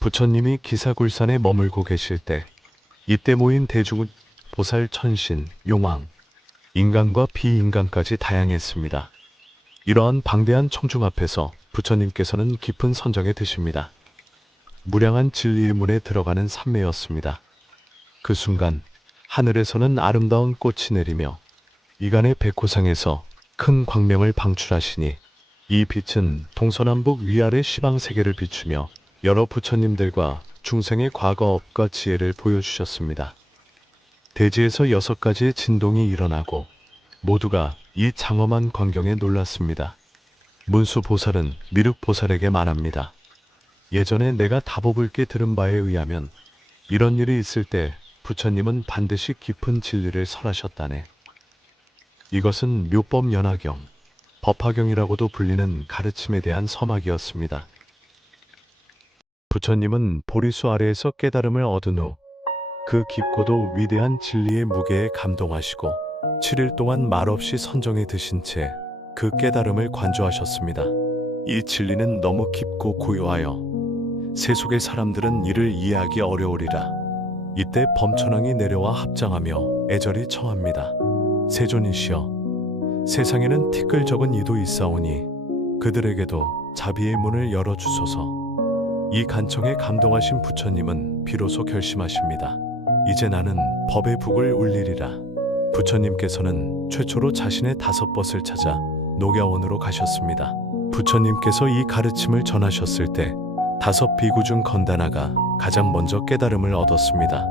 부처님이 기사굴산에 머물고 계실 때 이때 모인 대중은 보살, 천신, 용왕, 인간과 비인간까지 다양했습니다. 이러한 방대한 청중 앞에서 부처님께서는 깊은 선정에 드십니다. 무량한 진리의 문에 들어가는 산매였습니다. 그 순간 하늘에서는 아름다운 꽃이 내리며 이간의 백호상에서 큰 광명을 방출하시니 이 빛은 동서남북 위아래 시방세계를 비추며 여러 부처님들과 중생의 과거업과 지혜를 보여주셨습니다. 대지에서 6가지의 진동이 일어나고 모두가 이 장엄한 광경에 놀랐습니다. 문수보살은 미륵보살에게 말합니다. 예전에 내가 다보불께 들은 바에 의하면 이런 일이 있을 때 부처님은 반드시 깊은 진리를 설하셨다네. 이것은 묘법연화경, 법화경이라고도 불리는 가르침에 대한 서막이었습니다. 부처님은 보리수 아래에서 깨달음을 얻은 후 그 깊고도 위대한 진리의 무게에 감동하시고 7일 동안 말없이 선정에 드신 채 그 깨달음을 관조하셨습니다. 이 진리는 너무 깊고 고요하여 세속의 사람들은 이를 이해하기 어려우리라. 이때 범천왕이 내려와 합장하며 애절히 청합니다. 세존이시여, 세상에는 티끌 적은 이도 있사오니 그들에게도 자비의 문을 열어주소서. 이 간청에 감동하신 부처님은 비로소 결심하십니다. 이제 나는 법의 북을 울리리라. 부처님께서는 최초로 자신의 5벗을 찾아 녹야원으로 가셨습니다. 부처님께서 이 가르침을 전하셨을 때 5 비구 중 건다나가 가장 먼저 깨달음을 얻었습니다.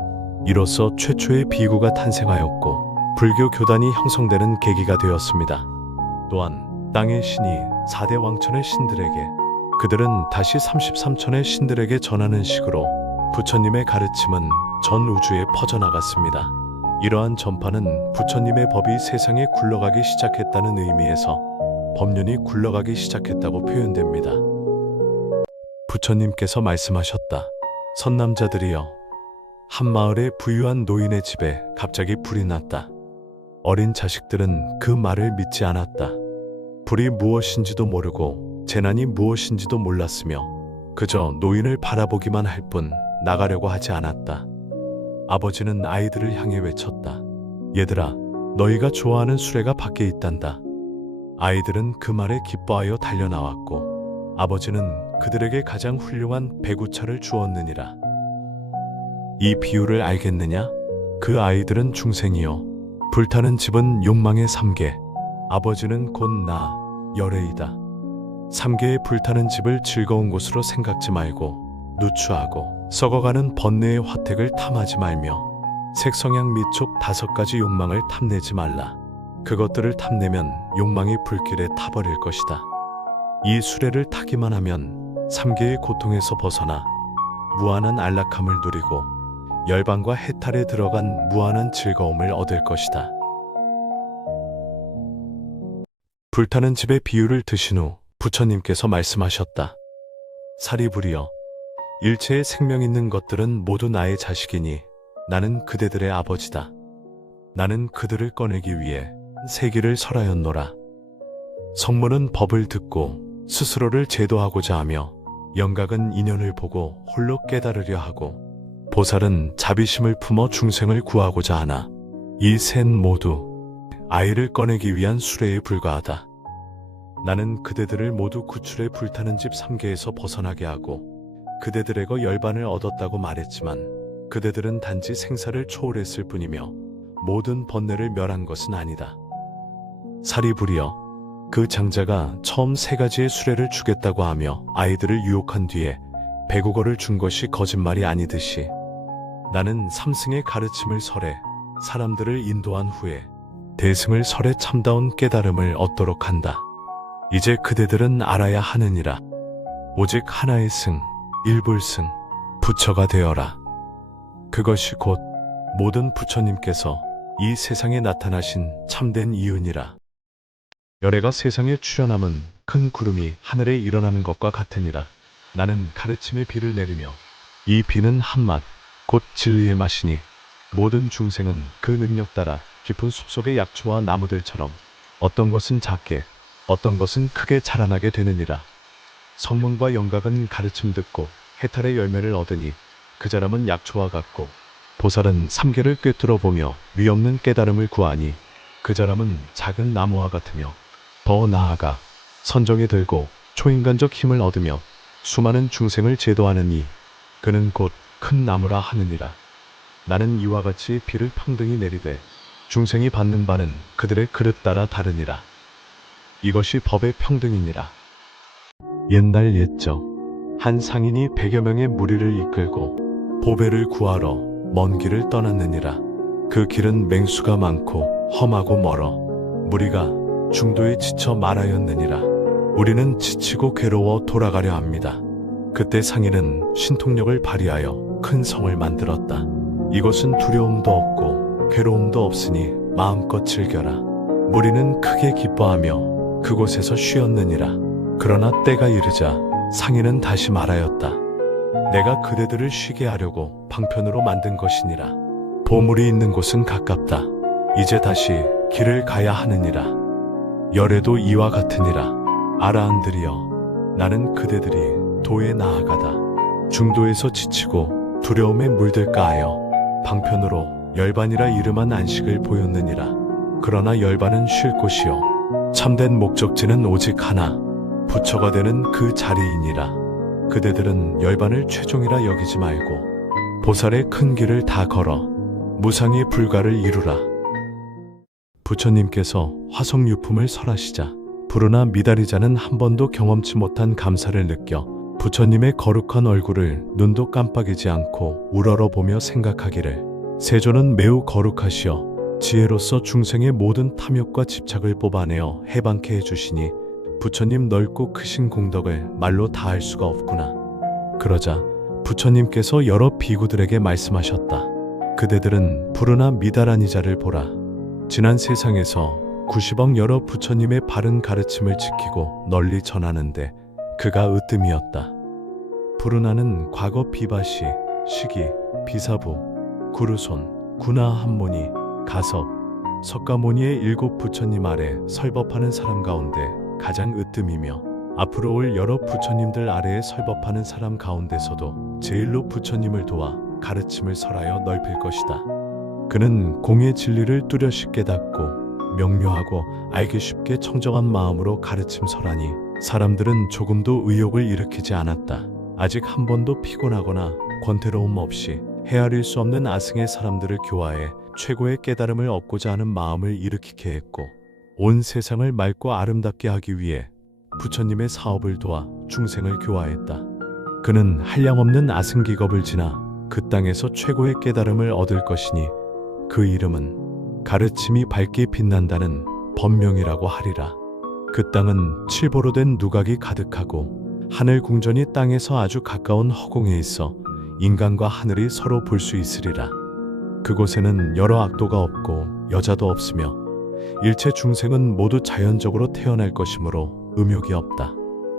이로써 최초의 비구가 탄생하였고 불교 교단이 형성되는 계기가 되었습니다. 또한 땅의 신이 4대 왕천의 신들에게, 그들은 다시 33천의 신들에게 전하는 식으로 부처님의 가르침은 전 우주에 퍼져나갔습니다. 이러한 전파는 부처님의 법이 세상에 굴러가기 시작했다는 의미에서 법륜이 굴러가기 시작했다고 표현됩니다. 부처님께서 말씀하셨다. 선남자들이여, 한 마을의 부유한 노인의 집에 갑자기 불이 났다. 어린 자식들은 그 말을 믿지 않았다. 불이 무엇인지도 모르고 재난이 무엇인지도 몰랐으며 그저 노인을 바라보기만 할 뿐 나가려고 하지 않았다. 아버지는 아이들을 향해 외쳤다. 얘들아, 너희가 좋아하는 수레가 밖에 있단다. 아이들은 그 말에 기뻐하여 달려나왔고 아버지는 그들에게 가장 훌륭한 배구차를 주었느니라. 이 비유를 알겠느냐? 그 아이들은 중생이요, 불타는 집은 욕망의 3계, 아버지는 곧 나, 열애이다. 3계의 불타는 집을 즐거운 곳으로 생각지 말고 누추하고 썩어가는 번뇌의 화택을 탐하지 말며 색성향 미촉 5가지 욕망을 탐내지 말라. 그것들을 탐내면 욕망이 불길에 타버릴 것이다. 이 수레를 타기만 하면 3계의 고통에서 벗어나 무한한 안락함을 누리고 열반과 해탈에 들어간 무한한 즐거움을 얻을 것이다. 불타는 집의 비유를 드신 후 부처님께서 말씀하셨다. 사리부리여, 일체에 생명 있는 것들은 모두 나의 자식이니 나는 그대들의 아버지다. 나는 그들을 꺼내기 위해 세기를 설하였노라. 성문은 법을 듣고 스스로를 제도하고자 하며 영각은 인연을 보고 홀로 깨달으려 하고 보살은 자비심을 품어 중생을 구하고자 하나 이 셋 모두 아이를 꺼내기 위한 수레에 불과하다. 나는 그대들을 모두 구출해 불타는 집 3계에서 벗어나게 하고 그대들에게 열반을 얻었다고 말했지만 그대들은 단지 생사를 초월했을 뿐이며 모든 번뇌를 멸한 것은 아니다. 사리부리여, 그 장자가 처음 3가지의 수레를 주겠다고 하며 아이들을 유혹한 뒤에 배국어를 준 것이 거짓말이 아니듯이 나는 삼승의 가르침을 설해 사람들을 인도한 후에 대승을 설해 참다운 깨달음을 얻도록 한다. 이제 그대들은 알아야 하느니라. 오직 하나의 승, 일불승, 부처가 되어라. 그것이 곧 모든 부처님께서 이 세상에 나타나신 참된 이유니라. 열애가 세상에 출현함은 큰 구름이 하늘에 일어나는 것과 같으니라. 나는 가르침의 비를 내리며 이 비는 한맛, 곧 진리의 맛이니 모든 중생은 그 능력 따라 깊은 숲속의 약초와 나무들처럼 어떤 것은 작게, 어떤 것은 크게 자라나게 되느니라. 성문과 영각은 가르침 듣고 해탈의 열매를 얻으니 그 사람은 약초와 같고 보살은 삼계를 꿰뚫어 보며 위없는 깨달음을 구하니 그 사람은 작은 나무와 같으며 더 나아가 선정에 들고 초인간적 힘을 얻으며 수많은 중생을 제도하느니 그는 곧 큰 나무라 하느니라. 나는 이와 같이 비를 평등히 내리되 중생이 받는 바는 그들의 그릇 따라 다르니라. 이것이 법의 평등이니라. 옛날 옛적 한 상인이 100여 명의 무리를 이끌고 보배를 구하러 먼 길을 떠났느니라. 그 길은 맹수가 많고 험하고 멀어 무리가 중도에 지쳐 말하였느니라. 우리는 지치고 괴로워 돌아가려 합니다. 그때 상인은 신통력을 발휘하여 큰 성을 만들었다. 이것은 두려움도 없고 괴로움도 없으니 마음껏 즐겨라. 무리는 크게 기뻐하며 그곳에서 쉬었느니라. 그러나 때가 이르자 상인은 다시 말하였다. 내가 그대들을 쉬게 하려고 방편으로 만든 것이니라. 보물이 있는 곳은 가깝다. 이제 다시 길을 가야 하느니라. 열애도 이와 같으니라. 아라한들이여, 나는 그대들이 도에 나아가다 중도에서 지치고 두려움에 물들까 하여 방편으로 열반이라 이름한 안식을 보였느니라. 그러나 열반은 쉴 곳이요 참된 목적지는 오직 하나, 부처가 되는 그 자리이니라. 그대들은 열반을 최종이라 여기지 말고 보살의 큰 길을 다 걸어 무상의 불가를 이루라. 부처님께서 화석유품을 설하시자 부르나 미다리자는 한 번도 경험치 못한 감사를 느껴 부처님의 거룩한 얼굴을 눈도 깜빡이지 않고 우러러보며 생각하기를, 세존은 매우 거룩하시어 지혜로서 중생의 모든 탐욕과 집착을 뽑아내어 해방케 해주시니 부처님 넓고 크신 공덕을 말로 다 할 수가 없구나. 그러자 부처님께서 여러 비구들에게 말씀하셨다. 그대들은 부르나 미다라니자를 보라. 지난 세상에서 90억 여러 부처님의 바른 가르침을 지키고 널리 전하는데 그가 으뜸이었다. 부르나는 과거 비바시, 시기, 비사부, 구르손, 구나한모니, 가섭, 석가모니의 7 부처님 아래 설법하는 사람 가운데 가장 으뜸이며 앞으로 올 여러 부처님들 아래에 설법하는 사람 가운데서도 제일로 부처님을 도와 가르침을 설하여 넓힐 것이다. 그는 공의 진리를 뚜렷이 깨닫고 명료하고 알기 쉽게 청정한 마음으로 가르침 설하니 사람들은 조금도 의욕을 일으키지 않았다. 아직 한 번도 피곤하거나 권태로움 없이 헤아릴 수 없는 아승의 사람들을 교화해 최고의 깨달음을 얻고자 하는 마음을 일으키게 했고, 온 세상을 맑고 아름답게 하기 위해 부처님의 사업을 도와 중생을 교화했다. 그는 한량없는 아승기겁을 지나 그 땅에서 최고의 깨달음을 얻을 것이니 그 이름은 가르침이 밝게 빛난다는 법명이라고 하리라. 그 땅은 칠보로 된 누각이 가득하고 하늘 궁전이 땅에서 아주 가까운 허공에 있어 인간과 하늘이 서로 볼 수 있으리라. 그곳에는 여러 악도가 없고 여자도 없으며 일체 중생은 모두 자연적으로 태어날 것이므로 음욕이 없다.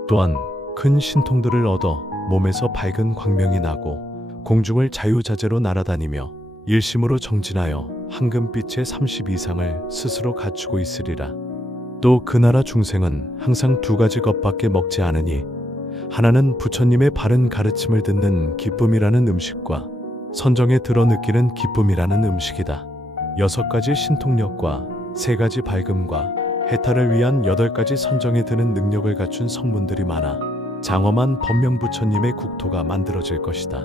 또한 큰 신통들을 얻어 몸에서 밝은 광명이 나고 공중을 자유자재로 날아다니며 일심으로 정진하여 황금빛의 30 이상을 스스로 갖추고 있으리라. 또 그 나라 중생은 항상 2가지 것밖에 먹지 않으니 하나는 부처님의 바른 가르침을 듣는 기쁨이라는 음식과 선정에 들어 느끼는 기쁨이라는 음식이다. 6가지 신통력과 3가지 밝음과 해탈을 위한 8가지 선정에 드는 능력을 갖춘 성문들이 많아 장엄한 법명 부처님의 국토가 만들어질 것이다.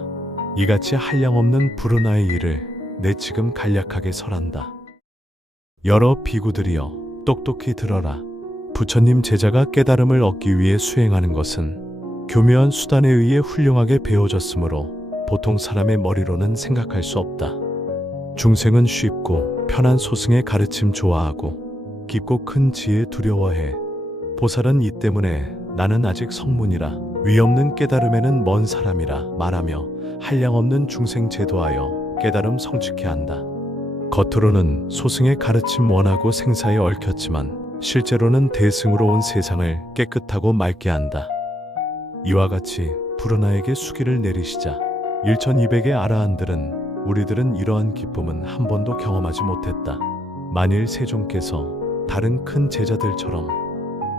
이같이 한량없는 부르나의 일을 내 지금 간략하게 설한다. 여러 비구들이여, 똑똑히 들어라. 부처님 제자가 깨달음을 얻기 위해 수행하는 것은 교묘한 수단에 의해 훌륭하게 배워졌으므로 보통 사람의 머리로는 생각할 수 없다. 중생은 쉽고 편한 소승의 가르침 좋아하고 깊고 큰 지혜 두려워해. 보살은 이 때문에 나는 아직 성문이라 위없는 깨달음에는 먼 사람이라 말하며 한량없는 중생 제도하여 깨달음 성취케 한다. 겉으로는 소승의 가르침 원하고 생사에 얽혔지만 실제로는 대승으로 온 세상을 깨끗하고 맑게 한다. 이와 같이 부르나에게 수기를 내리시자 1200의 아라한들은 우리들은 이러한 기쁨은 한 번도 경험하지 못했다. 만일 세존께서 다른 큰 제자들처럼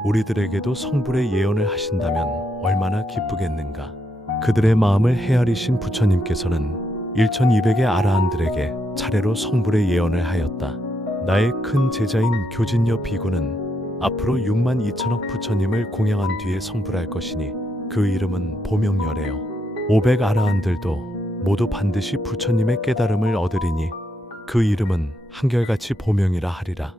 우리들에게도 성불의 예언을 하신다면 얼마나 기쁘겠는가. 그들의 마음을 헤아리신 부처님께서는 1200의 아라한들에게 차례로 성불의 예언을 하였다. 나의 큰 제자인 교진여 비구는 앞으로 6만 2천억 부처님을 공양한 뒤에 성불할 것이니 그 이름은 보명열애요. 500 아라한들도 모두 반드시 부처님의 깨달음을 얻으리니 그 이름은 한결같이 보명이라 하리라.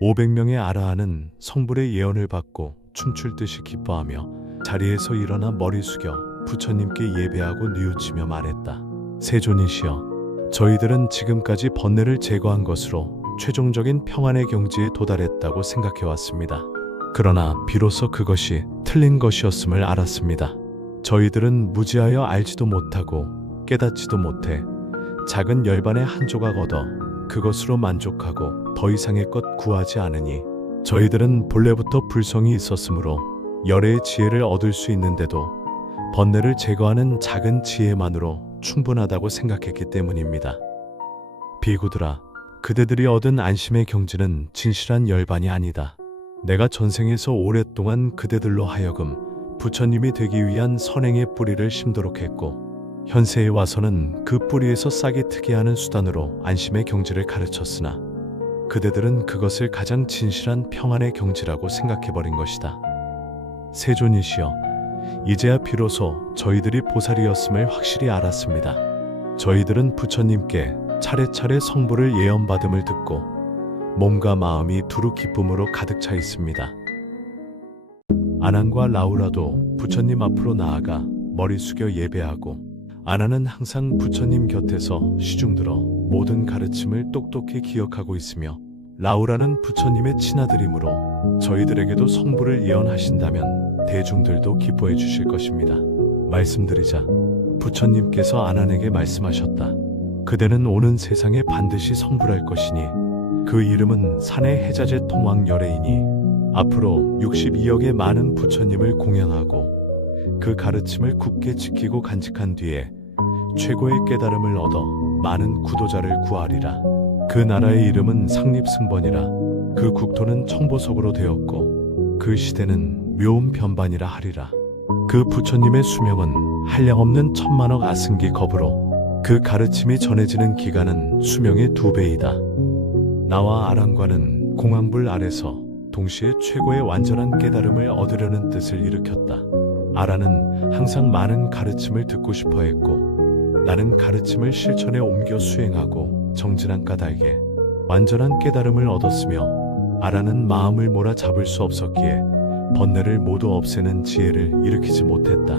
500명의 아라한은 성불의 예언을 받고 춤출 듯이 기뻐하며 자리에서 일어나 머리 숙여 부처님께 예배하고 뉘우치며 말했다. 세존이시여, 저희들은 지금까지 번뇌를 제거한 것으로 최종적인 평안의 경지에 도달했다고 생각해왔습니다. 그러나 비로소 그것이 틀린 것이었음을 알았습니다. 저희들은 무지하여 알지도 못하고 깨닫지도 못해 작은 열반의 한 조각 얻어 그것으로 만족하고 더 이상의 것 구하지 않으니 저희들은 본래부터 불성이 있었으므로 열애의 지혜를 얻을 수 있는데도 번뇌를 제거하는 작은 지혜만으로 충분하다고 생각했기 때문입니다. 비구들아, 그대들이 얻은 안심의 경지는 진실한 열반이 아니다. 내가 전생에서 오랫동안 그대들로 하여금 부처님이 되기 위한 선행의 뿌리를 심도록 했고 현세에 와서는 그 뿌리에서 싹이 트게 하는 수단으로 안심의 경지를 가르쳤으나 그대들은 그것을 가장 진실한 평안의 경지라고 생각해버린 것이다. 세존이시여, 이제야 비로소 저희들이 보살이었음을 확실히 알았습니다. 저희들은 부처님께 차례차례 성불을 예언받음을 듣고 몸과 마음이 두루 기쁨으로 가득 차 있습니다. 아난과 라우라도 부처님 앞으로 나아가 머리 숙여 예배하고, 아난은 항상 부처님 곁에서 시중들어 모든 가르침을 똑똑히 기억하고 있으며, 라우라는 부처님의 친아들이므로 저희들에게도 성불을 예언하신다면 대중들도 기뻐해 주실 것입니다. 말씀드리자 부처님께서 아난에게 말씀하셨다. 그대는 오는 세상에 반드시 성불할 것이니 그 이름은 산의 해자재 통왕열애이니 앞으로 62억의 많은 부처님을 공양하고 그 가르침을 굳게 지키고 간직한 뒤에 최고의 깨달음을 얻어 많은 구도자를 구하리라. 그 나라의 이름은 상립승번이라. 그 국토는 청보석으로 되었고 그 시대는 묘음 변반이라 하리라. 그 부처님의 수명은 한량없는 천만억 아승기 겁으로 그 가르침이 전해지는 기간은 수명의 2배이다. 나와 아랑과는 공황불 아래서 동시에 최고의 완전한 깨달음을 얻으려는 뜻을 일으켰다. 아라는 항상 많은 가르침을 듣고 싶어 했고 나는 가르침을 실천에 옮겨 수행하고 정진한 까닭에 완전한 깨달음을 얻었으며 아라는 마음을 몰아잡을 수 없었기에 번뇌를 모두 없애는 지혜를 일으키지 못했다.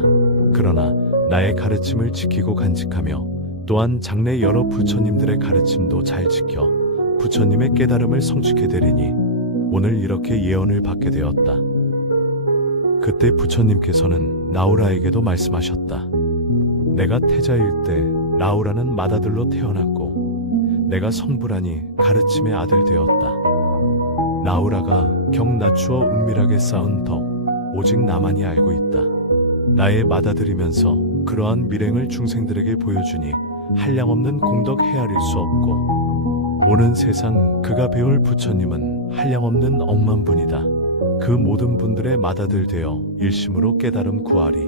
그러나 나의 가르침을 지키고 간직하며 또한 장래 여러 부처님들의 가르침도 잘 지켜 부처님의 깨달음을 성취게 되리니 오늘 이렇게 예언을 받게 되었다. 그때 부처님께서는 라우라에게도 말씀하셨다. 내가 태자일 때 라우라는 맏아들로 태어났고 내가 성불하니 가르침의 아들 되었다. 라우라가 경 낮추어 은밀하게 쌓은 덕 오직 나만이 알고 있다. 나의 맏아들이면서 그러한 밀행을 중생들에게 보여주니 한량없는 공덕 헤아릴 수 없고 오는 세상 그가 배울 부처님은 한량없는 억만 분이다. 그 모든 분들의 맏아들 되어 일심으로 깨달음 구하리.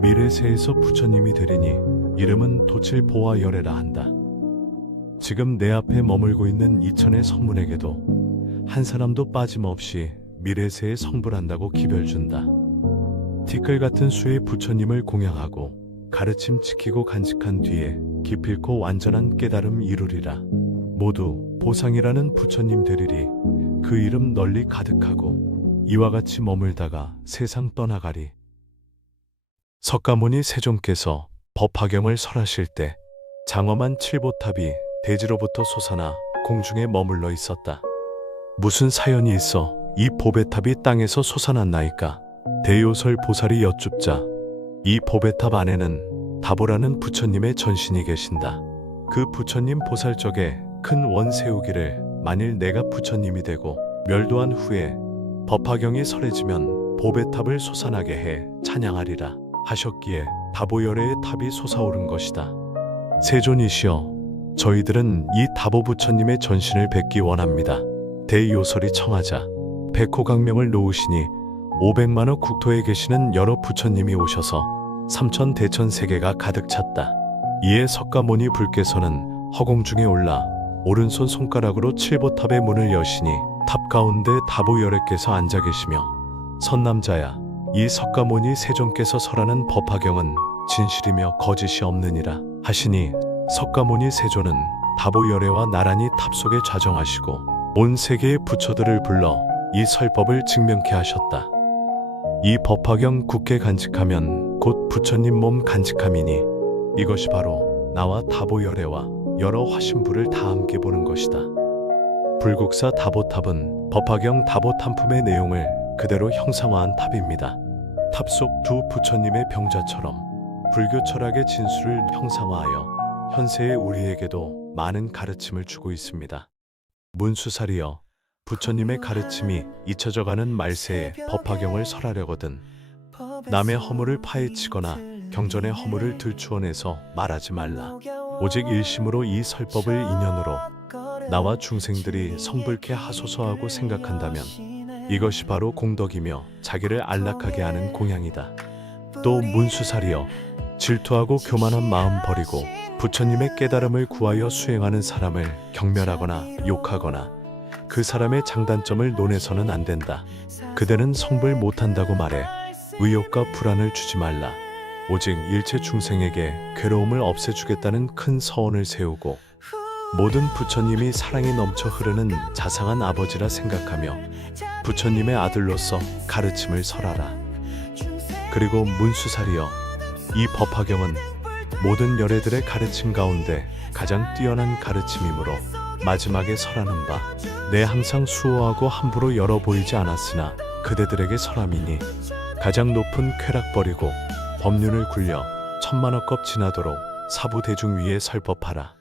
미래세에서 부처님이 되리니 이름은 도칠보화열애라 한다. 지금 내 앞에 머물고 있는 이천의 성문에게도 한 사람도 빠짐없이 미래세에 성불한다고 기별 준다. 티끌 같은 수의 부처님을 공양하고 가르침 지키고 간직한 뒤에 기필코 완전한 깨달음 이루리라. 모두 보상이라는 부처님 되리리. 그 이름 널리 가득하고 이와 같이 머물다가 세상 떠나가리. 석가모니 세존께서 법화경을 설하실 때 장엄한 칠보탑이 대지로부터 솟아나 공중에 머물러 있었다. 무슨 사연이 있어 이 보배탑이 땅에서 솟아났나이까? 대요설 보살이 여쭙자 이 보배탑 안에는 다보라는 부처님의 전신이 계신다. 그 부처님 보살적에 큰 원 세우기를 만일 내가 부처님이 되고 멸도한 후에 법화경이 설해지면 보배탑을 솟아나게 해 찬양하리라 하셨기에 다보열애의 탑이 솟아오른 것이다. 세존이시여, 저희들은 이 다보 부처님의 전신을 뵙기 원합니다. 대요설이 청하자 백호강명을 놓으시니 500만억 국토에 계시는 여러 부처님이 오셔서 삼천 대천 세계가 가득 찼다. 이에 석가모니 불께서는 허공 중에 올라 오른손 손가락으로 칠보탑의 문을 여시니 탑 가운데 다보열애께서 앉아 계시며 선남자야, 이 석가모니 세존께서 설하는 법화경은 진실이며 거짓이 없느니라 하시니 석가모니 세존은 다보열애와 나란히 탑 속에 좌정하시고 온 세계의 부처들을 불러 이 설법을 증명케 하셨다. 이 법화경 굳게 간직하면 곧 부처님 몸 간직함이니 이것이 바로 나와 다보열애와 여러 화신부를 다 함께 보는 것이다. 불국사 다보탑은 법화경 다보탄품의 내용을 그대로 형상화한 탑입니다. 탑 속 두 부처님의 병자처럼 불교 철학의 진수를 형상화하여 현세의 우리에게도 많은 가르침을 주고 있습니다. 문수살이여, 부처님의 가르침이 잊혀져가는 말세에 법화경을 설하려거든 남의 허물을 파헤치거나 경전의 허물을 들추어내서 말하지 말라. 오직 일심으로 이 설법을 인연으로 나와 중생들이 성불케 하소서하고 생각한다면 이것이 바로 공덕이며 자기를 안락하게 하는 공양이다. 또 문수살이여, 질투하고 교만한 마음 버리고 부처님의 깨달음을 구하여 수행하는 사람을 경멸하거나 욕하거나 그 사람의 장단점을 논해서는 안 된다. 그대는 성불 못한다고 말해 의욕과 불안을 주지 말라. 오직 일체 중생에게 괴로움을 없애주겠다는 큰 서원을 세우고 모든 부처님이 사랑이 넘쳐 흐르는 자상한 아버지라 생각하며 부처님의 아들로서 가르침을 설하라. 그리고 문수살이여, 이 법화경은 모든 열애들의 가르침 가운데 가장 뛰어난 가르침이므로 마지막에 설하는 바 내 항상 수호하고 함부로 열어 보이지 않았으나 그대들에게 설함이니 가장 높은 쾌락 버리고 법륜을 굴려 천만억 겁 지나도록 사부 대중 위에 설법하라.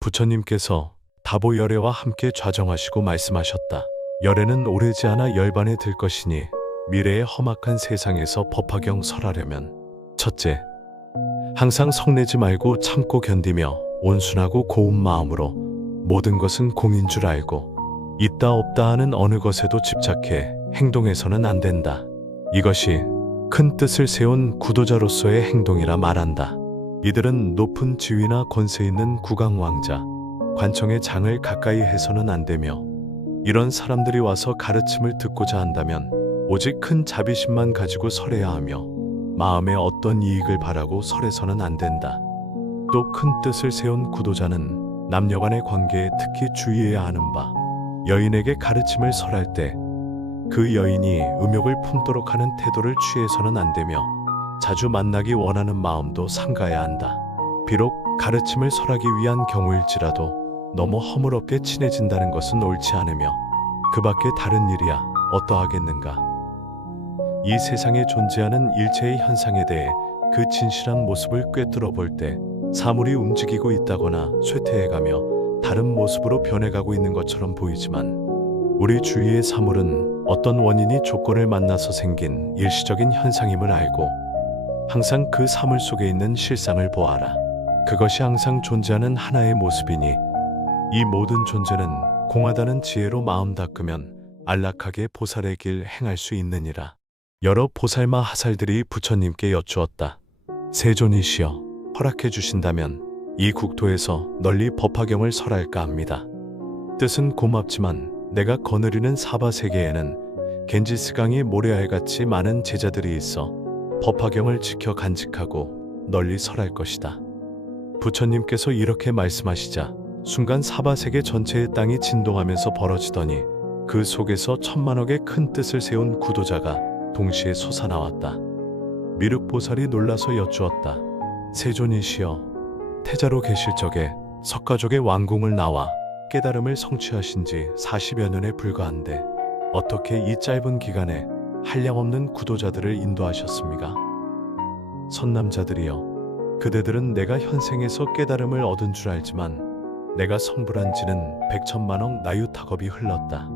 부처님께서 다보열애와 함께 좌정하시고 말씀하셨다. 열애는 오래지 않아 열반에 들 것이니 미래의 험악한 세상에서 법화경 설하려면 첫째, 항상 성내지 말고 참고 견디며 온순하고 고운 마음으로 모든 것은 공인 줄 알고 있다 없다 하는 어느 것에도 집착해 행동해서는 안 된다. 이것이 큰 뜻을 세운 구도자로서의 행동이라 말한다. 이들은 높은 지위나 권세 있는 국왕왕자, 관청의 장을 가까이 해서는 안 되며 이런 사람들이 와서 가르침을 듣고자 한다면 오직 큰 자비심만 가지고 설해야 하며 마음에 어떤 이익을 바라고 설해서는 안 된다. 또 큰 뜻을 세운 구도자는 남녀간의 관계에 특히 주의해야 하는 바 여인에게 가르침을 설할 때 그 여인이 음욕을 품도록 하는 태도를 취해서는 안 되며 자주 만나기 원하는 마음도 삼가야 한다. 비록 가르침을 설하기 위한 경우일지라도 너무 허물없게 친해진다는 것은 옳지 않으며 그 밖에 다른 일이야 어떠하겠는가. 이 세상에 존재하는 일체의 현상에 대해 그 진실한 모습을 꿰뚫어 볼 때 사물이 움직이고 있다거나 쇠퇴해가며 다른 모습으로 변해가고 있는 것처럼 보이지만 우리 주위의 사물은 어떤 원인이 조건을 만나서 생긴 일시적인 현상임을 알고 항상 그 사물 속에 있는 실상을 보아라. 그것이 항상 존재하는 하나의 모습이니 이 모든 존재는 공하다는 지혜로 마음 닦으면 안락하게 보살의 길 행할 수 있느니라. 여러 보살마 하살들이 부처님께 여쭈었다. 세존이시여, 허락해 주신다면 이 국토에서 널리 법화경을 설할까 합니다. 뜻은 고맙지만 내가 거느리는 사바세계에는 겐지스강이 모래알같이 많은 제자들이 있어 법화경을 지켜 간직하고 널리 설할 것이다. 부처님께서 이렇게 말씀하시자 순간 사바세계 전체의 땅이 진동하면서 벌어지더니 그 속에서 천만억의 큰 뜻을 세운 구도자가 동시에 솟아나왔다. 미륵보살이 놀라서 여쭈었다. 세존이시여, 태자로 계실 적에 석가족의 왕궁을 나와 깨달음을 성취하신 지 40여 년에 불과한데 어떻게 이 짧은 기간에 한량없는 구도자들을 인도하셨습니까? 선남자들이여, 그대들은 내가 현생에서 깨달음을 얻은 줄 알지만 내가 성불한 지는 100천만억 나유탁업이 흘렀다.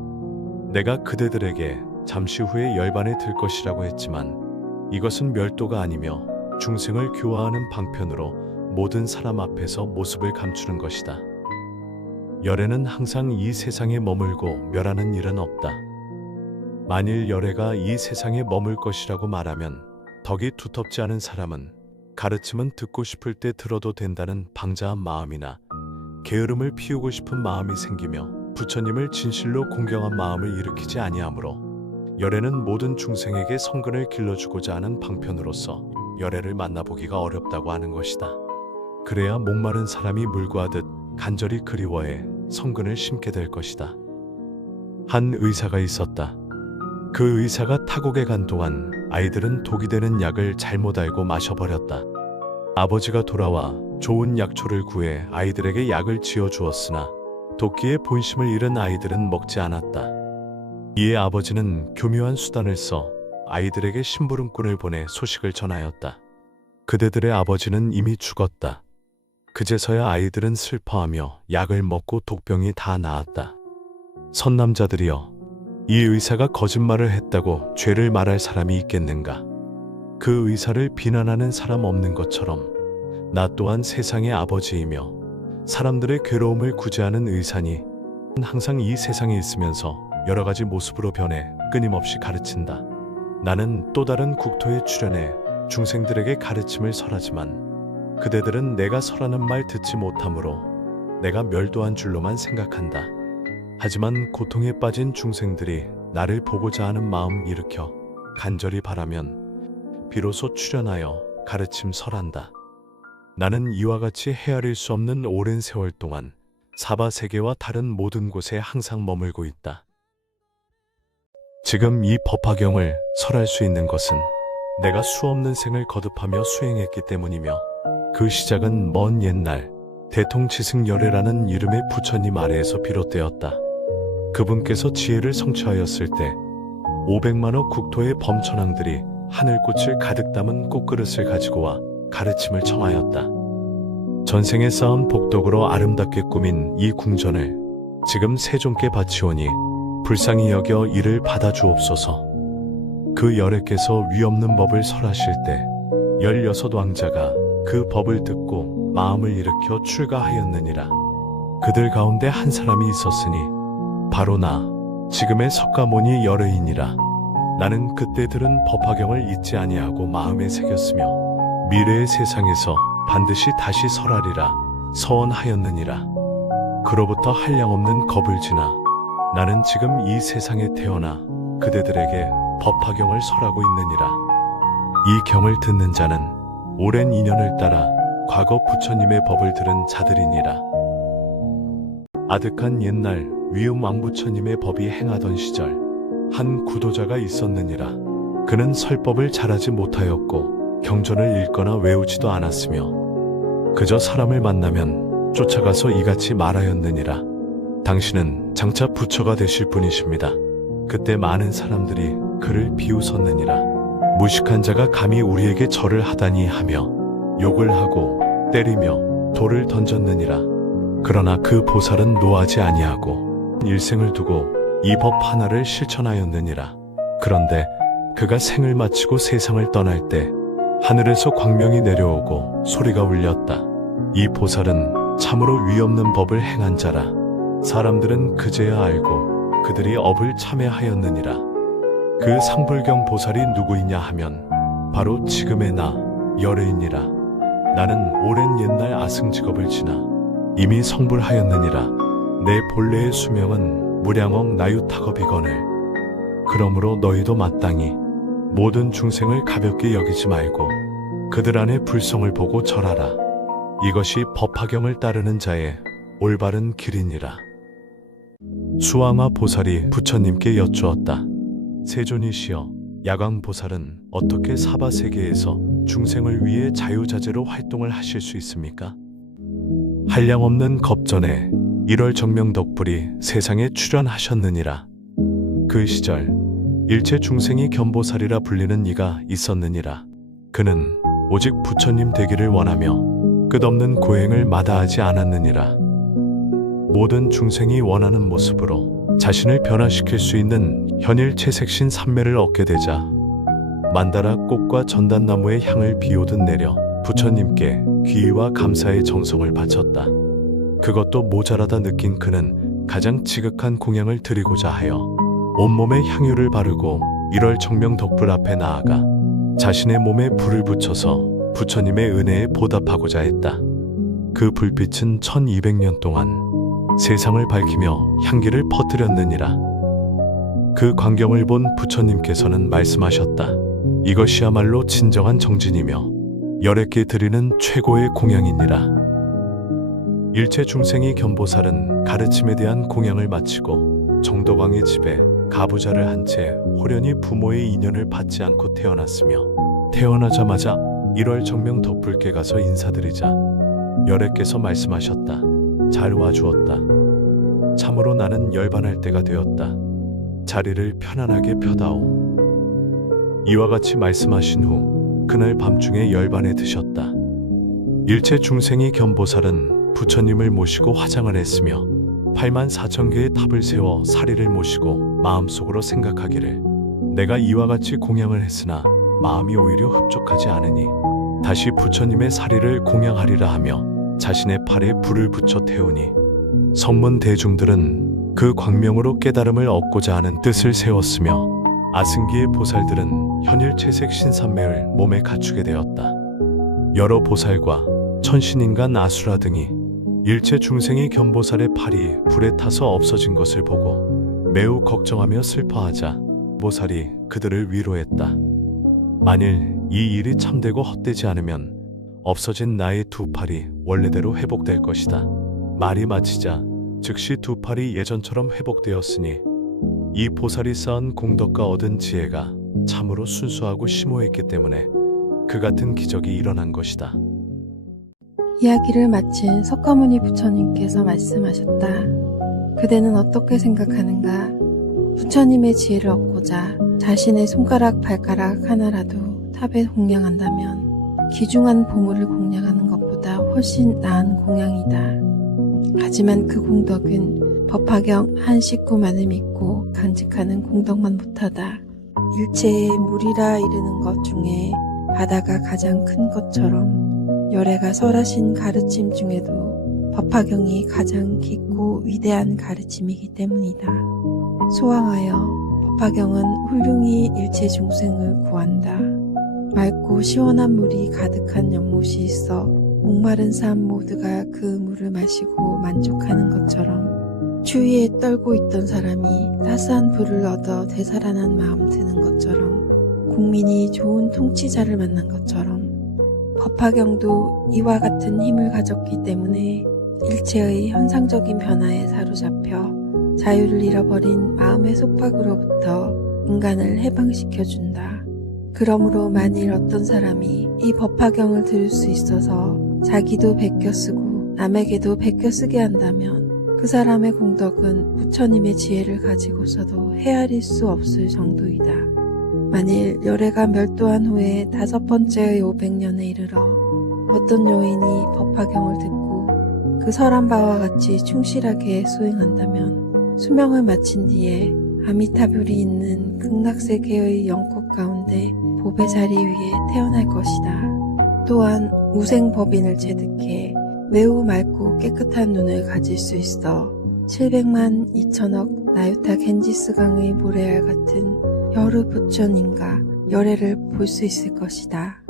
내가 그대들에게 잠시 후에 열반에 들 것이라고 했지만 이것은 멸도가 아니며 중생을 교화하는 방편으로 모든 사람 앞에서 모습을 감추는 것이다. 열애는 항상 이 세상에 머물고 멸하는 일은 없다. 만일 열애가 이 세상에 머물 것이라고 말하면 덕이 두텁지 않은 사람은 가르침은 듣고 싶을 때 들어도 된다는 방자한 마음이나 게으름을 피우고 싶은 마음이 생기며 부처님을 진실로 공경한 마음을 일으키지 아니하므로 열애는 모든 중생에게 성근을 길러주고자 하는 방편으로서 열애를 만나보기가 어렵다고 하는 것이다. 그래야 목마른 사람이 물 구하듯 간절히 그리워해 성근을 심게 될 것이다. 한 의사가 있었다. 그 의사가 타국에 간 동안 아이들은 독이 되는 약을 잘못 알고 마셔버렸다. 아버지가 돌아와 좋은 약초를 구해 아이들에게 약을 지어 주었으나 도끼의 본심을 잃은 아이들은 먹지 않았다. 이에 아버지는 교묘한 수단을 써 아이들에게 심부름꾼을 보내 소식을 전하였다. 그대들의 아버지는 이미 죽었다. 그제서야 아이들은 슬퍼하며 약을 먹고 독병이 다 나았다. 선남자들이여, 이 의사가 거짓말을 했다고 죄를 말할 사람이 있겠는가? 그 의사를 비난하는 사람 없는 것처럼 나 또한 세상의 아버지이며 사람들의 괴로움을 구제하는 의사니 항상 이 세상에 있으면서 여러 가지 모습으로 변해 끊임없이 가르친다. 나는 또 다른 국토에 출연해 중생들에게 가르침을 설하지만 그대들은 내가 설하는 말 듣지 못하므로 내가 멸도한 줄로만 생각한다. 하지만 고통에 빠진 중생들이 나를 보고자 하는 마음 일으켜 간절히 바라면 비로소 출연하여 가르침 설한다. 나는 이와 같이 헤아릴 수 없는 오랜 세월 동안 사바세계와 다른 모든 곳에 항상 머물고 있다. 지금 이 법화경을 설할 수 있는 것은 내가 수없는 생을 거듭하며 수행했기 때문이며 그 시작은 먼 옛날 대통치승열애라는 이름의 부처님 아래에서 비롯되었다. 그분께서 지혜를 성취하였을 때 500만억 국토의 범천왕들이 하늘꽃을 가득 담은 꽃그릇을 가지고 와 가르침을 청하였다. 전생에 쌓은 복덕으로 아름답게 꾸민 이 궁전을 지금 세존께 바치오니 불쌍히 여겨 이를 받아주옵소서. 그 열애께서 위없는 법을 설하실 때 16왕자가 그 법을 듣고 마음을 일으켜 출가하였느니라. 그들 가운데 한 사람이 있었으니 바로 나 지금의 석가모니 열애이니라. 나는 그때 들은 법화경을 잊지 아니하고 마음에 새겼으며 미래의 세상에서 반드시 다시 설하리라 서원하였느니라. 그로부터 한량없는 겁을 지나 나는 지금 이 세상에 태어나 그대들에게 법화경을 설하고 있느니라. 이 경을 듣는 자는 오랜 인연을 따라 과거 부처님의 법을 들은 자들이니라. 아득한 옛날 위음 왕부처님의 법이 행하던 시절 한 구도자가 있었느니라. 그는 설법을 잘하지 못하였고 경전을 읽거나 외우지도 않았으며 그저 사람을 만나면 쫓아가서 이같이 말하였느니라. 당신은 장차 부처가 되실 분이십니다. 그때 많은 사람들이 그를 비웃었느니라. 무식한 자가 감히 우리에게 절을 하다니 하며 욕을 하고 때리며 돌을 던졌느니라. 그러나 그 보살은 노하지 아니하고 일생을 두고 이 법 하나를 실천하였느니라. 그런데 그가 생을 마치고 세상을 떠날 때 하늘에서 광명이 내려오고 소리가 울렸다. 이 보살은 참으로 위없는 법을 행한 자라. 사람들은 그제야 알고 그들이 업을 참회하였느니라. 그 상불경 보살이 누구이냐 하면 바로 지금의 나 열애이니라. 나는 오랜 옛날 아승직업을 지나 이미 성불하였느니라. 내 본래의 수명은 무량억 나유탁업이거늘. 그러므로 너희도 마땅히 모든 중생을 가볍게 여기지 말고 그들 안에 불성을 보고 절하라. 이것이 법화경을 따르는 자의 올바른 길이니라. 수왕화 보살이 부처님께 여쭈었다. 세존이시여, 야광보살은 어떻게 사바세계에서 중생을 위해 자유자재로 활동을 하실 수 있습니까? 한량없는 겁전에 1월 정명덕불이 세상에 출현하셨느니라. 그 시절 일체 중생이 견보살이라 불리는 이가 있었느니라. 그는 오직 부처님 되기를 원하며 끝없는 고행을 마다하지 않았느니라. 모든 중생이 원하는 모습으로 자신을 변화시킬 수 있는 현일 채색신 삼매를 얻게 되자 만다라 꽃과 전단나무의 향을 비오듯 내려 부처님께 귀의와 감사의 정성을 바쳤다. 그것도 모자라다 느낀 그는 가장 지극한 공양을 드리고자 하여 온몸에 향유를 바르고 1월 정명 덕불 앞에 나아가 자신의 몸에 불을 붙여서 부처님의 은혜에 보답하고자 했다. 그 불빛은 1200년 동안 세상을 밝히며 향기를 퍼뜨렸느니라. 그 광경을 본 부처님께서는 말씀하셨다. 이것이야말로 진정한 정진이며 열애께 드리는 최고의 공양이니라. 일체 중생이 겸보살은 가르침에 대한 공양을 마치고 정덕왕의 집에 가부좌를 한 채 호련히 부모의 인연을 받지 않고 태어났으며, 태어나자마자 1월 정명 덧불께 가서 인사드리자 열애께서 말씀하셨다. 잘 와주었다. 참으로 나는 열반할 때가 되었다. 자리를 편안하게 펴다오. 이와 같이 말씀하신 후 그날 밤중에 열반에 드셨다. 일체 중생이 겸보살은 부처님을 모시고 화장을 했으며 84,000개의 탑을 세워 사리를 모시고 마음속으로 생각하기를, 내가 이와 같이 공양을 했으나 마음이 오히려 흡족하지 않으니 다시 부처님의 사리를 공양하리라 하며 자신의 팔에 불을 붙여 태우니, 성문 대중들은 그 광명으로 깨달음을 얻고자 하는 뜻을 세웠으며 아승기의 보살들은 현일채색 신산매를 몸에 갖추게 되었다. 여러 보살과 천신인간 아수라 등이 일체 중생이 겸보살의 팔이 불에 타서 없어진 것을 보고 매우 걱정하며 슬퍼하자 보살이 그들을 위로했다. 만일 이 일이 참되고 헛되지 않으면 없어진 나의 두 팔이 원래대로 회복될 것이다. 말이 마치자 즉시 두 팔이 예전처럼 회복되었으니 이 보살이 쌓은 공덕과 얻은 지혜가 참으로 순수하고 심오했기 때문에 그 같은 기적이 일어난 것이다. 이야기를 마친 석가모니 부처님께서 말씀하셨다. 그대는 어떻게 생각하는가? 부처님의 지혜를 얻고자 자신의 손가락 발가락 하나라도 탑에 공양한다면 귀중한 보물을 공양하는 것보다 훨씬 나은 공양이다. 하지만 그 공덕은 법화경 한 식구만을 믿고 간직하는 공덕만 못하다. 일체의 물이라 이르는 것 중에 바다가 가장 큰 것처럼 열애가 설하신 가르침 중에도 법화경이 가장 깊고 위대한 가르침이기 때문이다. 소왕하여 법화경은 훌륭히 일체 중생을 구한다. 맑고 시원한 물이 가득한 연못이 있어 목마른 사람 모두가 그 물을 마시고 만족하는 것처럼, 추위에 떨고 있던 사람이 따스한 불을 얻어 되살아난 마음 드는 것처럼, 국민이 좋은 통치자를 만난 것처럼 법화경도 이와 같은 힘을 가졌기 때문에 일체의 현상적인 변화에 사로잡혀 자유를 잃어버린 마음의 속박으로부터 인간을 해방시켜준다. 그러므로 만일 어떤 사람이 이 법화경을 들을 수 있어서 자기도 베껴 쓰고 남에게도 베껴 쓰게 한다면 그 사람의 공덕은 부처님의 지혜를 가지고서도 헤아릴 수 없을 정도이다. 만일 열애가 멸도한 후에 5번째의 500년에 이르러 어떤 여인이 법화경을 듣고 그 설한 바와 같이 충실하게 수행한다면 수명을 마친 뒤에 아미타불이 있는 극락세계의 영국 가운데 보배 자리 위에 태어날 것이다. 또한 우생법인을 체득해 매우 맑고 깨끗한 눈을 가질 수 있어 700만 2천억 나유타 겐지스강의 모래알 같은 여르 부처님과 열애를 볼 수 있을 것이다.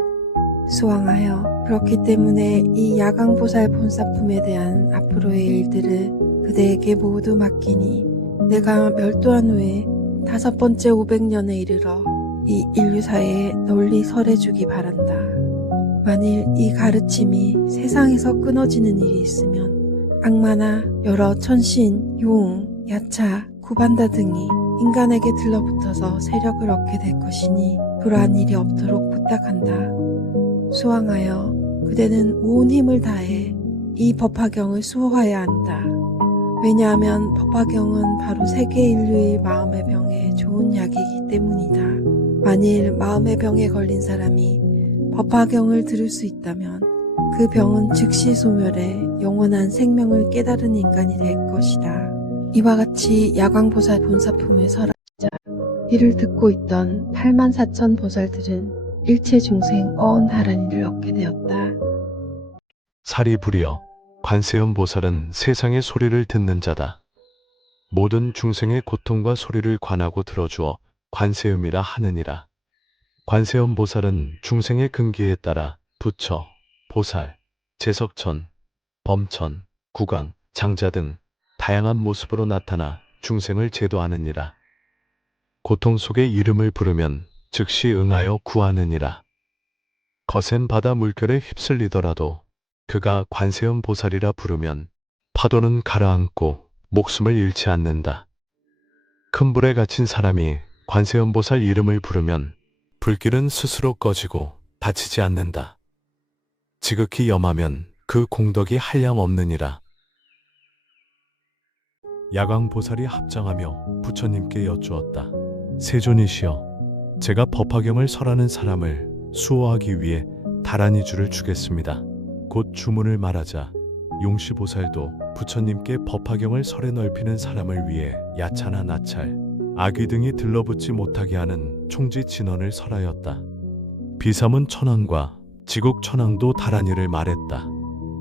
수왕하여 그렇기 때문에 이 야광보살 본사품에 대한 앞으로의 일들을 그대에게 모두 맡기니 내가 멸도한 후에 5번째 500년에 이르러 이 인류사에 널리 설해주기 바란다. 만일 이 가르침이 세상에서 끊어지는 일이 있으면 악마나 여러 천신, 용, 야차, 구반다 등이 인간에게 들러붙어서 세력을 얻게 될 것이니 그러한 일이 없도록 부탁한다. 수왕하여 그대는 온 힘을 다해 이 법화경을 수호해야 한다. 왜냐하면 법화경은 바로 세계 인류의 마음의 병에 좋은 약이기 때문이다. 만일 마음의 병에 걸린 사람이 법화경을 들을 수 있다면 그 병은 즉시 소멸해 영원한 생명을 깨달은 인간이 될 것이다. 이와 같이 야광보살 본사품을 설하자 이를 듣고 있던 84,000 보살들은 일체 중생 어언하라니를 얻게 되었다. 사리부리여, 관세음 보살은 세상의 소리를 듣는 자다. 모든 중생의 고통과 소리를 관하고 들어주어 관세음이라 하느니라. 관세음 보살은 중생의 근기에 따라 부처, 보살, 제석천, 범천, 구강, 장자 등 다양한 모습으로 나타나 중생을 제도하느니라. 고통 속에 이름을 부르면 즉시 응하여 구하느니라. 거센 바다 물결에 휩쓸리더라도 그가 관세음 보살이라 부르면 파도는 가라앉고 목숨을 잃지 않는다. 큰 불에 갇힌 사람이 관세음 보살 이름을 부르면 불길은 스스로 꺼지고 다치지 않는다. 지극히 염하면 그 공덕이 한량없느니라. 야광 보살이 합장하며 부처님께 여쭈었다. 세존이시여, 제가 법화경을 설하는 사람을 수호하기 위해 다라니주를 주겠습니다. 곧 주문을 말하자 용시보살도 부처님께 법화경을 설에 넓히는 사람을 위해 야차나 나찰, 아귀 등이 들러붙지 못하게 하는 총지진언을 설하였다. 비사문 천왕과 지국 천왕도 다라니를 말했다.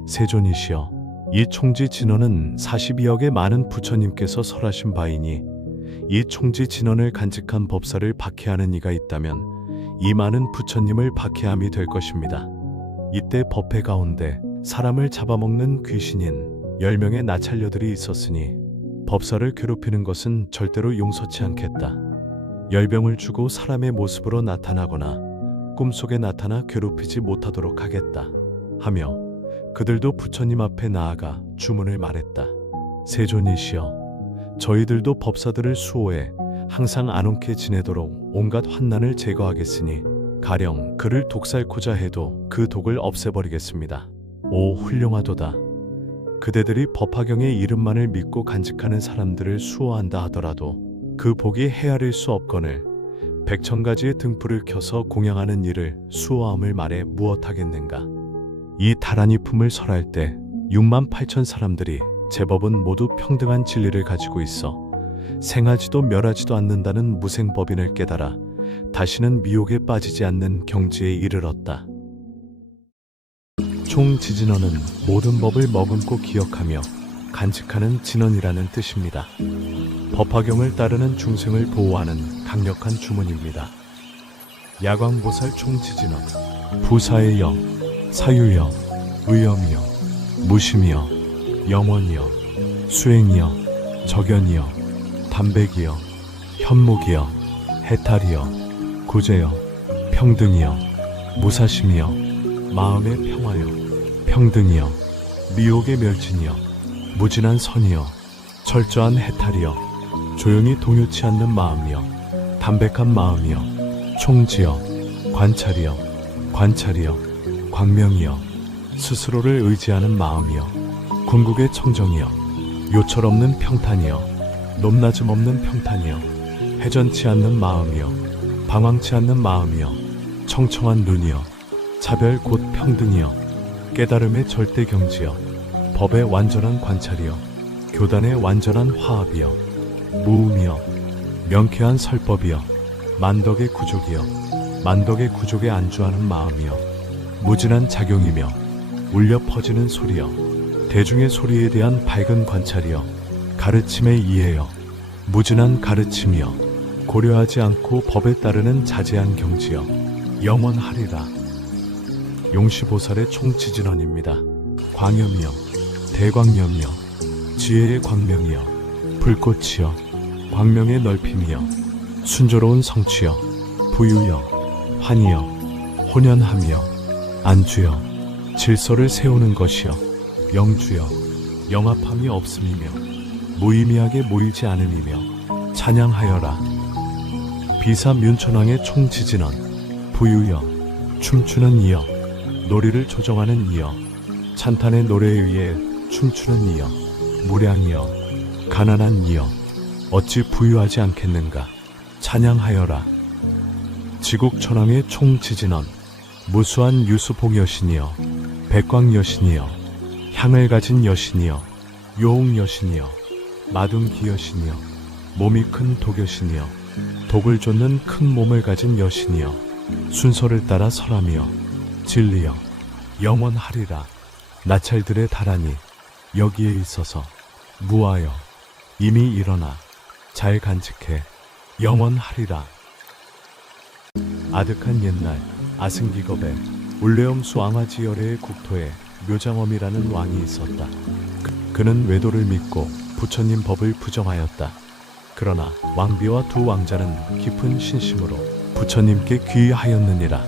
세존이시여, 이 총지진언은 42억의 많은 부처님께서 설하신 바이니 이 총지진언을 간직한 법사를 박해하는 이가 있다면 이 많은 부처님을 박해함이 될 것입니다. 이때 법회 가운데 사람을 잡아먹는 귀신인 10명의 나찰녀들이 있었으니 법사를 괴롭히는 것은 절대로 용서치 않겠다. 열병을 주고 사람의 모습으로 나타나거나 꿈속에 나타나 괴롭히지 못하도록 하겠다 하며 그들도 부처님 앞에 나아가 주문을 말했다. 세존이시여, 저희들도 법사들을 수호해 항상 안온케 지내도록 온갖 환난을 제거하겠으니 가령 그를 독살코자 해도 그 독을 없애버리겠습니다. 오 훌륭하도다. 그대들이 법화경의 이름만을 믿고 간직하는 사람들을 수호한다 하더라도 그 복이 헤아릴 수 없거늘 100,000가지의 등불을 켜서 공양하는 이를 수호함을 말해 무엇하겠는가. 이 다라니 품을 설할 때 68,000 사람들이 제법은 모두 평등한 진리를 가지고 있어 생하지도 멸하지도 않는다는 무생법인을 깨달아 다시는 미혹에 빠지지 않는 경지에 이르렀다. 총지진언은 모든 법을 머금고 기억하며 간직하는 진언이라는 뜻입니다. 법화경을 따르는 중생을 보호하는 강력한 주문입니다. 야광보살 총지진언. 부사의 여, 사유여, 의엄이여, 무심이여, 영원이여, 수행이여, 적연이여, 담백이여, 현목이여, 해탈이여, 구제여, 평등이여, 무사심이여, 마음의 평화여, 평등이여, 미혹의 멸진이여, 무진한 선이여, 철저한 해탈이여, 조용히 동요치 않는 마음이여, 담백한 마음이여, 총지여, 관찰이여, 관찰이여, 광명이여, 스스로를 의지하는 마음이여, 궁극의 청정이여, 요철 없는 평탄이여, 높낮음 없는 평탄이여, 회전치 않는 마음이여, 방황치 않는 마음이여, 청청한 눈이여, 차별 곧 평등이여, 깨달음의 절대 경지여, 법의 완전한 관찰이여, 교단의 완전한 화합이여, 무음이여, 명쾌한 설법이여, 만덕의 구족이여, 만덕의 구족에 안주하는 마음이여, 무진한 작용이며 울려 퍼지는 소리여, 대중의 소리에 대한 밝은 관찰이여, 가르침의 이해여, 무진한 가르침이여, 고려하지 않고 법에 따르는 자제한 경지여, 영원하리라. 용시보살의 총지진언입니다. 광염이여, 대광염이여, 지혜의 광명이여, 불꽃이여, 광명의 넓힘이여, 순조로운 성취여, 부유여, 환희여, 혼연함이여, 안주여, 질서를 세우는 것이여, 영주여, 영합함이 없음이며 무의미하게 모이지 않음이며 찬양하여라. 비사문천왕의 총지진언. 부유여, 춤추는 이여, 노리를 조정하는 이여, 찬탄의 노래에 의해 춤추는 이여, 무량이여, 가난한 이여, 어찌 부유하지 않겠는가. 찬양하여라. 지국천왕의 총지진언. 무수한 유수복 여신이여, 백광 여신이여, 향을 가진 여신이여, 요홍 여신이여, 마둥기 여신이여, 몸이 큰 독여신이여, 독을 쫓는 큰 몸을 가진 여신이여, 순서를 따라 설하며 진리여, 영원하리라. 나찰들의 다라니 여기에 있어서 무하여 이미 일어나 잘 간직해 영원하리라. 아득한 옛날 아승기겁에 울레엄수 왕화지열의 국토에 묘장엄이라는 왕이 있었다. 그는 외도를 믿고 부처님 법을 부정하였다. 그러나 왕비와 두 왕자는 깊은 신심으로 부처님께 귀의하였느니라.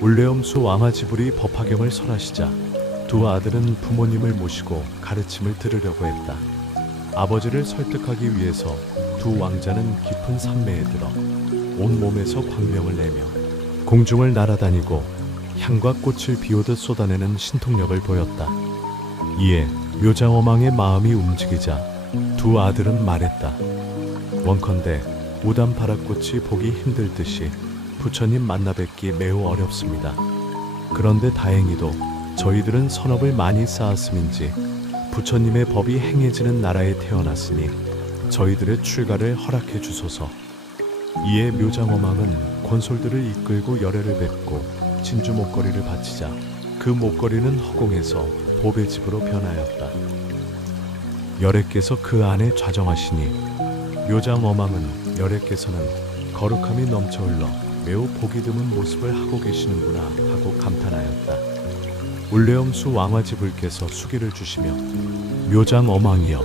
울레엄수 왕화지불이 법화경을 설하시자 두 아들은 부모님을 모시고 가르침을 들으려고 했다. 아버지를 설득하기 위해서 두 왕자는 깊은 산매에 들어 온몸에서 광명을 내며 공중을 날아다니고 향과 꽃을 비오듯 쏟아내는 신통력을 보였다. 이에 묘장어망의 마음이 움직이자 두 아들은 말했다. 원컨대 우담바라꽃이 보기 힘들 듯이 부처님 만나 뵙기 매우 어렵습니다. 그런데 다행히도 저희들은 선업을 많이 쌓았음인지 부처님의 법이 행해지는 나라에 태어났으니 저희들의 출가를 허락해 주소서. 이에 묘장어망은 권솔들을 이끌고 열애를 뵙고 진주 목걸이를 바치자 그 목걸이는 허공에서 보배 집으로 변하였다. 열애께서 그 안에 좌정하시니 묘장어망은 열애께서는 거룩함이 넘쳐 흘러 매우 보기 드문 모습을 하고 계시는구나 하고 감탄하였다. 울레엄수 왕화지불께서 수기를 주시며 묘장어망이여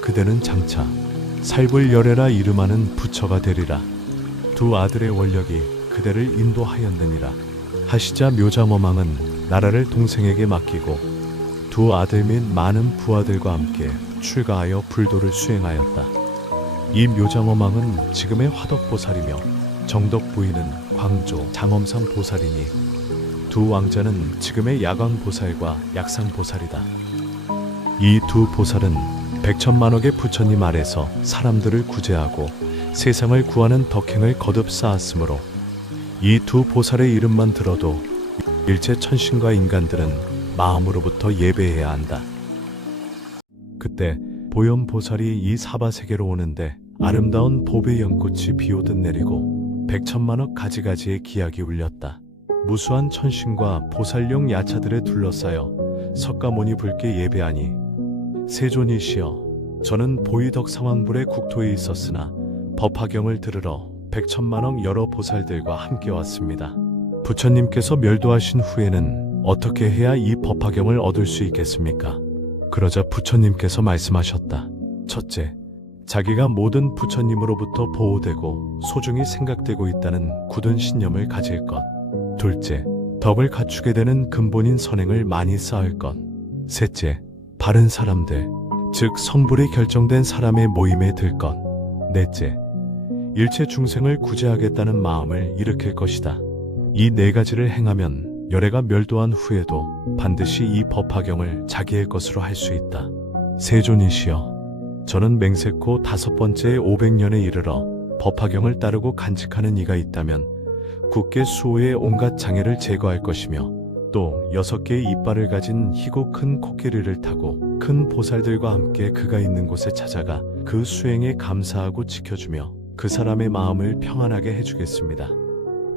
그대는 장차 살불 열애라 이름하는 부처가 되리라. 두 아들의 원력이 그대를 인도하였느니라 하시자 묘장어망은 나라를 동생에게 맡기고 두 아들 및 많은 부하들과 함께 출가하여 불도를 수행하였다. 이 묘장어망은 지금의 화덕보살이며 정덕 부인은 광조 장엄상 보살이니 두 왕자는 지금의 야광보살과 약상보살이다. 이 두 보살은 백천만억의 부처님 아래서 사람들을 구제하고 세상을 구하는 덕행을 거듭 쌓았으므로 이 두 보살의 이름만 들어도 일체 천신과 인간들은 마음으로부터 예배해야 한다. 그때 보현보살이 이 사바세계로 오는데 아름다운 보배 연꽃이 비오듯 내리고 백천만억 가지가지의 기약이 울렸다. 무수한 천신과 보살용 야차들에 둘러싸여 석가모니 불께 예배하니 세존이시여 저는 보이덕 상황불의 국토에 있었으나 법화경을 들으러 백천만억 여러 보살들과 함께 왔습니다. 부처님께서 멸도하신 후에는 어떻게 해야 이 법화경을 얻을 수 있겠습니까? 그러자 부처님께서 말씀하셨다. 첫째, 자기가 모든 부처님으로부터 보호되고 소중히 생각되고 있다는 굳은 신념을 가질 것. 둘째, 덕을 갖추게 되는 근본인 선행을 많이 쌓을 것. 셋째, 바른 사람들, 즉 성불이 결정된 사람의 모임에 들 것. 넷째, 일체 중생을 구제하겠다는 마음을 일으킬 것이다. 이 네 가지를 행하면 열애가 멸도한 후에도 반드시 이 법화경을 자기의 것으로 할 수 있다. 세존이시여, 저는 맹세코 5번째의 500년에 이르러 법화경을 따르고 간직하는 이가 있다면 굳게 수호의 온갖 장애를 제거할 것이며 또 6개의 이빨을 가진 희고 큰 코끼리를 타고 큰 보살들과 함께 그가 있는 곳에 찾아가 그 수행에 감사하고 지켜주며 그 사람의 마음을 평안하게 해주겠습니다.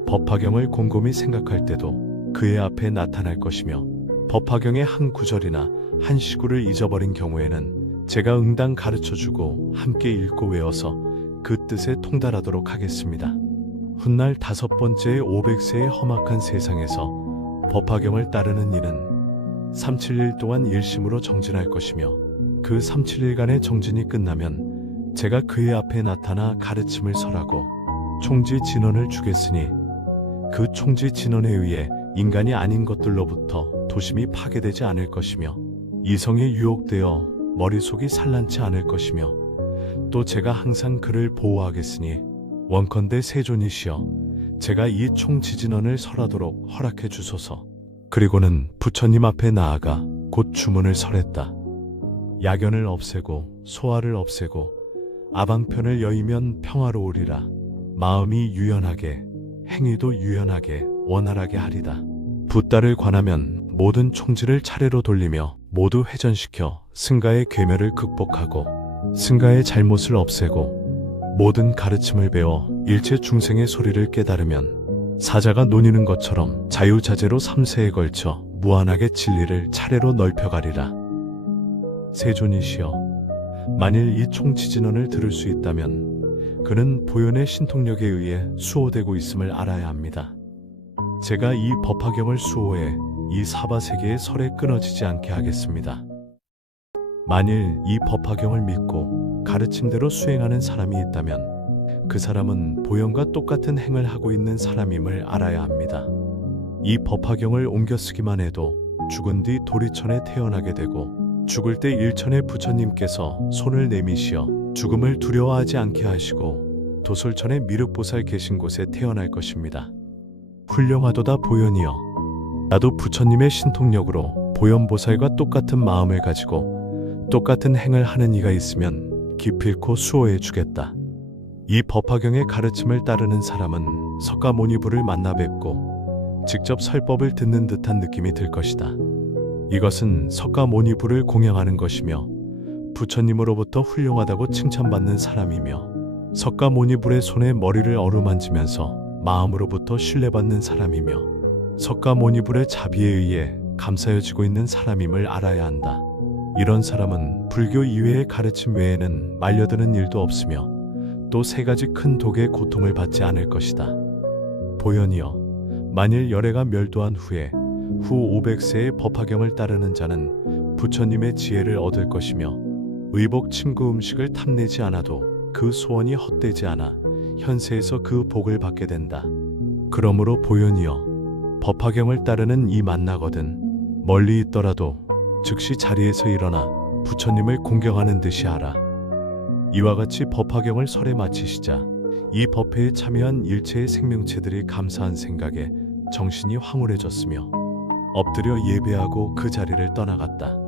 법화경을 곰곰이 생각할 때도 그의 앞에 나타날 것이며 법화경의 한 구절이나 한 시구를 잊어버린 경우에는 제가 응당 가르쳐주고 함께 읽고 외워서 그 뜻에 통달하도록 하겠습니다. 훗날 5번째의 500세의 험악한 세상에서 법화경을 따르는 이는 371 동안 일심으로 정진할 것이며 그 371간의 정진이 끝나면 제가 그의 앞에 나타나 가르침을 설하고 총지 진언을 주겠으니 그 총지 진언에 의해 인간이 아닌 것들로부터 도심이 파괴되지 않을 것이며 이성에 유혹되어 머릿속이 산란치 않을 것이며 또 제가 항상 그를 보호하겠으니 원컨대 세존이시여 제가 이 총지진언을 설하도록 허락해 주소서. 그리고는 부처님 앞에 나아가 곧 주문을 설했다. 야견을 없애고 소화를 없애고 아방편을 여의면 평화로우리라. 마음이 유연하게 행위도 유연하게 원활하게 하리다. 붓다를 관하면 모든 총지를 차례로 돌리며 모두 회전시켜 승가의 괴멸을 극복하고 승가의 잘못을 없애고 모든 가르침을 배워 일체 중생의 소리를 깨달으면 사자가 논이는 것처럼 자유자재로 3세에 걸쳐 무한하게 진리를 차례로 넓혀가리라. 세존이시여, 만일 이 총지진언을 들을 수 있다면 그는 보현의 신통력에 의해 수호되고 있음을 알아야 합니다. 제가 이 법화경을 수호해 이 사바세계의 설에 끊어지지 않게 하겠습니다. 만일 이 법화경을 믿고 가르침대로 수행하는 사람이 있다면 그 사람은 보현과 똑같은 행을 하고 있는 사람임을 알아야 합니다. 이 법화경을 옮겨 쓰기만 해도 죽은 뒤 도리천에 태어나게 되고 죽을 때 일천의 부처님께서 손을 내미시어 죽음을 두려워하지 않게 하시고 도솔천의 미륵보살 계신 곳에 태어날 것입니다. 훌륭하도다 보현이여. 나도 부처님의 신통력으로 보현보살과 똑같은 마음을 가지고 똑같은 행을 하는 이가 있으면 기필코 수호해 주겠다. 이 법화경의 가르침을 따르는 사람은 석가모니부를 만나 뵙고 직접 설법을 듣는 듯한 느낌이 들 것이다. 이것은 석가모니부를 공양하는 것이며 부처님으로부터 훌륭하다고 칭찬받는 사람이며 석가모니불의 손에 머리를 어루만지면서 마음으로부터 신뢰받는 사람이며 석가모니불의 자비에 의해 감싸여지고 있는 사람임을 알아야 한다. 이런 사람은 불교 이외의 가르침 외에는 말려드는 일도 없으며 또 세 가지 큰 독의 고통을 받지 않을 것이다. 보현이여, 만일 열애가 멸도한 후에 후 500세의 법화경을 따르는 자는 부처님의 지혜를 얻을 것이며 의복 침구 음식을 탐내지 않아도 그 소원이 헛되지 않아 현세에서 그 복을 받게 된다. 그러므로 보현이여, 법화경을 따르는 이 만나거든 멀리 있더라도 즉시 자리에서 일어나 부처님을 공경하는 듯이 하라. 이와 같이 법화경을 설에 마치시자 이 법회에 참여한 일체의 생명체들이 감사한 생각에 정신이 황홀해졌으며 엎드려 예배하고 그 자리를 떠나갔다.